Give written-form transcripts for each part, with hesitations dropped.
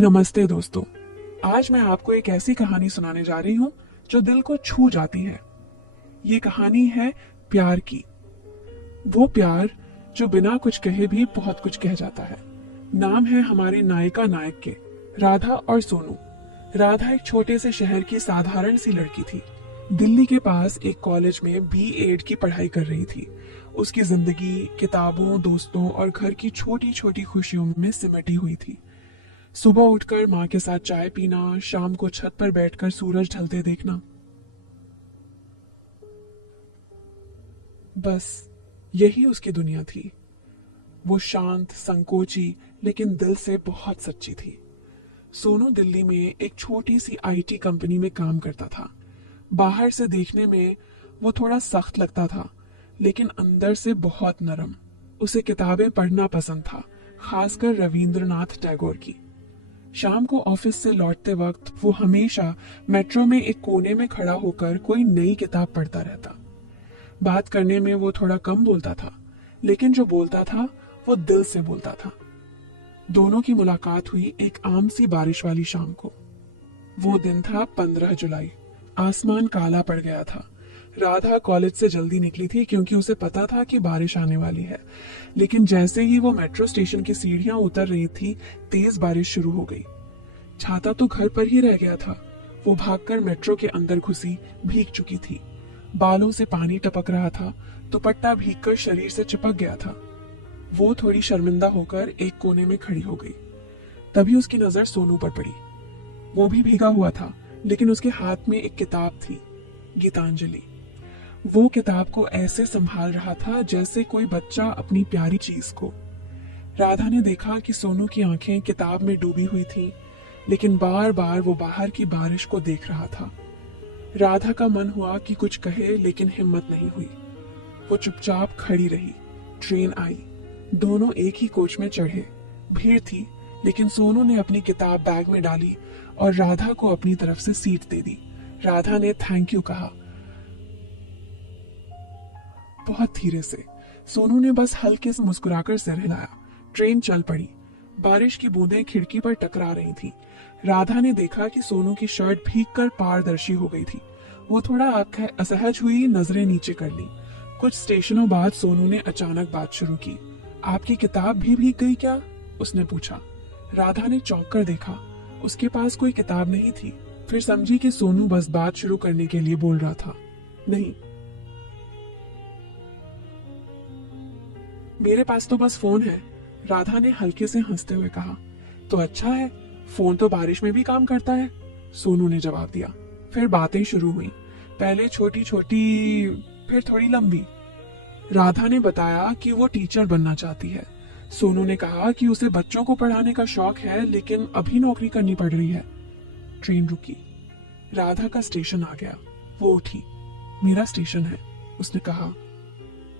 नमस्ते दोस्तों। आज मैं आपको एक ऐसी कहानी सुनाने जा रही हूँ जो दिल को छू जाती है। ये कहानी है प्यार की। वो प्यार जो बिना कुछ कहे भी बहुत कुछ कह जाता है। नाम है हमारी नायिका नायक के, राधा और सोनू। राधा एक छोटे से शहर की साधारण सी लड़की थी। दिल्ली के पास एक कॉलेज में B.Ed की पढ़ाई कर रही थी। उसकी जिंदगी किताबों, दोस्तों और घर की छोटी छोटी खुशियों में सिमटी हुई थी। सुबह उठकर माँ के साथ चाय पीना, शाम को छत पर बैठकर सूरज ढलते देखना, बस यही उसकी दुनिया थी। वो शांत, संकोची, लेकिन दिल से बहुत सच्ची थी। सोनू दिल्ली में एक छोटी सी IT कंपनी में काम करता था। बाहर से देखने में वो थोड़ा सख्त लगता था, लेकिन अंदर से बहुत नरम। उसे किताबें पढ़ना पसंद था, खासकर रविंद्रनाथ टैगोर की। शाम को ऑफिस से लौटते वक्त वो हमेशा मेट्रो में एक कोने में खड़ा होकर कोई नई किताब पढ़ता रहता। बात करने में वो थोड़ा कम बोलता था, लेकिन जो बोलता था वो दिल से बोलता था। दोनों की मुलाकात हुई एक आम सी बारिश वाली शाम को। वो दिन था 15 जुलाई। आसमान काला पड़ गया था। राधा कॉलेज से जल्दी निकली थी क्योंकि उसे पता था कि बारिश आने वाली है। लेकिन जैसे ही वो मेट्रो स्टेशन की सीढ़ियां उतर रही थी, तेज बारिश शुरू हो गई। छाता तो घर पर ही रह गया था। वो भागकर मेट्रो के अंदर घुसी, भीग चुकी थी। बालों से पानी टपक रहा था, दुपट्टा भीगकर शरीर से चिपक गया था। वो थोड़ी शर्मिंदा होकर एक कोने में खड़ी हो गई। तभी उसकी नजर सोनू पर पड़ी। वो भी भीगा हुआ था, लेकिन उसके हाथ में एक किताब थी, गीतांजलि। वो किताब को ऐसे संभाल रहा था जैसे कोई बच्चा अपनी प्यारी चीज को। राधा ने देखा कि सोनू की आंखें किताब में डूबी हुई थीं, लेकिन बार बार वो बाहर की बारिश को देख रहा था। राधा का मन हुआ कि कुछ कहे, लेकिन हिम्मत नहीं हुई। वो चुपचाप खड़ी रही। ट्रेन आई। दोनों एक ही कोच में चढ़े। भीड़ थी, लेकिन सोनू ने अपनी किताब बैग में डाली और राधा को अपनी तरफ से सीट दे दी। राधा ने थैंक यू कहा, बहुत धीरे से। सोनू ने बस हल्के से मुस्कुराकर सिर हिलाया। ट्रेन चल पड़ी। बारिश की बूंदें खिड़की पर टकरा रही थी। राधा ने देखा कि सोनू की शर्ट भीगकर पारदर्शी हो गई थी। वो थोड़ा असहज हुई, नजरें नीचे कर ली। कुछ स्टेशनों बाद सोनू ने अचानक बात शुरू की। आपकी किताब भी भीग गई क्या? उसने पूछा। राधा ने चौंक कर देखा। उसके पास कोई किताब नहीं थी। फिर समझी कि सोनू बस बात शुरू करने के लिए बोल रहा था। नहीं, मेरे पास तो बस फोन है, राधा ने हल्के से हंसते हुए कहा। तो अच्छा है, फोन तो बारिश में भी काम करता है, सोनू ने जवाब दिया। फिर बातें शुरू हुई, पहले छोटी छोटी, फिर थोड़ी लंबी। राधा ने बताया कि वो टीचर बनना चाहती है। सोनू ने कहा कि उसे बच्चों को पढ़ाने का शौक है, लेकिन अभी नौकरी करनी पड़ रही है। ट्रेन रुकी। राधा का स्टेशन आ गया। वो उठी। मेरा स्टेशन है, उसने कहा।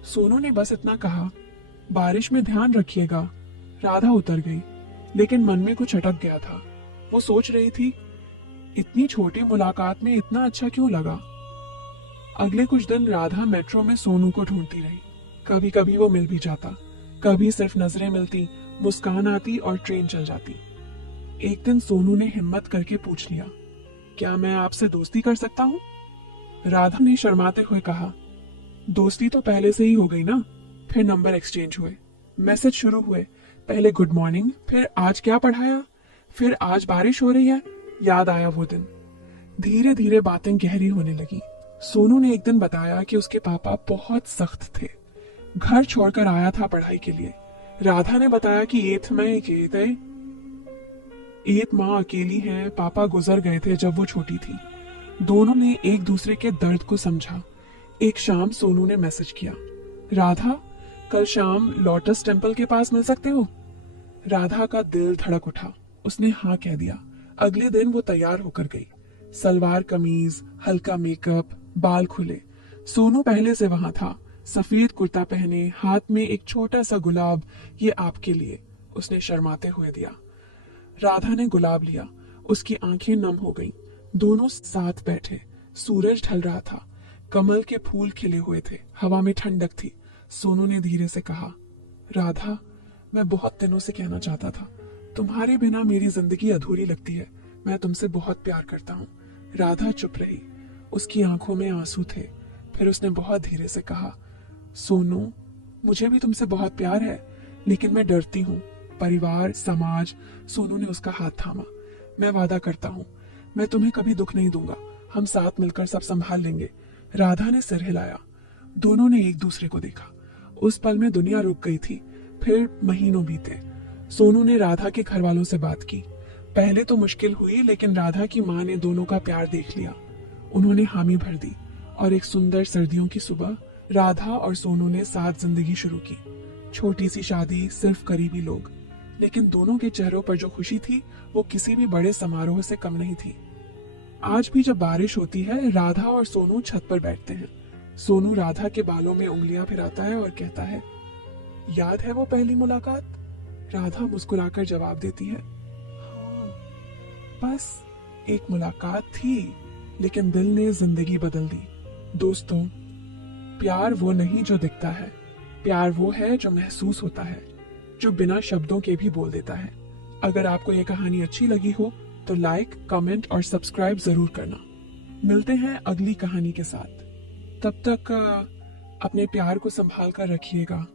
सोनू ने बस इतना कहा, बारिश में ध्यान रखिएगा। राधा उतर गई, लेकिन मन में कुछ अटक गया था। वो सोच रही थी, इतनी छोटी मुलाकात में इतना अच्छा क्यों लगा। अगले कुछ दिन राधा मेट्रो में सोनू को ढूंढती रही। कभी कभी वो मिल भी जाता, कभी सिर्फ नजरें मिलती, मुस्कान आती और ट्रेन चल जाती। एक दिन सोनू ने हिम्मत करके पूछ लिया, क्या मैं आपसे दोस्ती कर सकता हूँ? राधा ने शर्माते हुए कहा, दोस्ती तो पहले से ही हो गई ना। फिर नंबर एक्सचेंज हुए, मैसेज शुरू हुए। पहले गुड मॉर्निंग, फिर आज क्या पढ़ाया, फिर आज बारिश हो रही है। याद आया वो दिन। धीरे धीरे बातें गहरी होने लगी। सोनू ने एक दिन बताया कि उसके पापा बहुत सख्त थे, घर छोड़कर आया था पढ़ाई के लिए। राधा ने बताया कि एत माँ अकेली है, पापा गुजर गए थे जब वो छोटी थी। दोनों ने एक दूसरे के दर्द को समझा। एक शाम सोनू ने मैसेज किया, राधा, कल शाम लोटस टेम्पल के पास मिल सकते हो? राधा का दिल धड़क उठा। उसने हाँ कह दिया। अगले दिन वो तैयार होकर गई। सलवार कमीज, हल्का मेकअप, बाल खुले। सोनू पहले से वहां था, सफेद कुर्ता पहने, हाथ में एक छोटा सा गुलाब। ये आपके लिए, उसने शर्माते हुए दिया। राधा ने गुलाब लिया। उसकी आंखें नम हो गईं। दोनों साथ बैठे। सूरज ढल रहा था। कमल के फूल खिले हुए थे। हवा में ठंडक थी। सोनू ने धीरे से कहा, राधा, मैं बहुत दिनों से कहना चाहता था, तुम्हारे बिना मेरी जिंदगी अधूरी लगती है, मैं तुमसे बहुत प्यार करता हूँ। राधा चुप रही, उसकी आंखों में आंसू थे। फिर उसने बहुत धीरे से कहा, सोनू, मुझे भी तुमसे बहुत प्यार है, लेकिन मैं डरती हूँ। परिवार, समाज। सोनू ने उसका हाथ थामा। मैं वादा करता हूँ, मैं तुम्हें कभी दुख नहीं दूंगा, हम साथ मिलकर सब संभाल लेंगे। राधा ने सिर हिलाया। दोनों ने एक दूसरे को देखा। उस पल में दुनिया रुक गई थी। फिर महीनों बीते। सोनू ने राधा के घर वालों से बात की। पहले तो मुश्किल हुई, लेकिन राधा की माँ ने दोनों का प्यार देख लिया। उन्होंने हामी भर दी और एक सुंदर सर्दियों की सुबह राधा और सोनू ने साथ जिंदगी शुरू की। छोटी सी शादी, सिर्फ करीबी लोग, लेकिन दोनों के चेहरों पर जो खुशी थी वो किसी भी बड़े समारोह से कम नहीं थी। आज भी जब बारिश होती है, राधा और सोनू छत पर बैठते हैं। सोनू राधा के बालों में उंगलियां फिराता है और कहता है, याद है वो पहली मुलाकात? राधा मुस्कुराकर जवाब देती है, हाँ। बस एक मुलाकात थी, लेकिन दिल ने जिंदगी बदल दी। दोस्तों, प्यार वो नहीं जो दिखता है, प्यार वो है जो महसूस होता है, जो बिना शब्दों के भी बोल देता है। अगर आपको ये कहानी अच्छी लगी हो तो लाइक, कमेंट और सब्सक्राइब जरूर करना। मिलते हैं अगली कहानी के साथ। तब तक अपने प्यार को संभाल कर रखिएगा।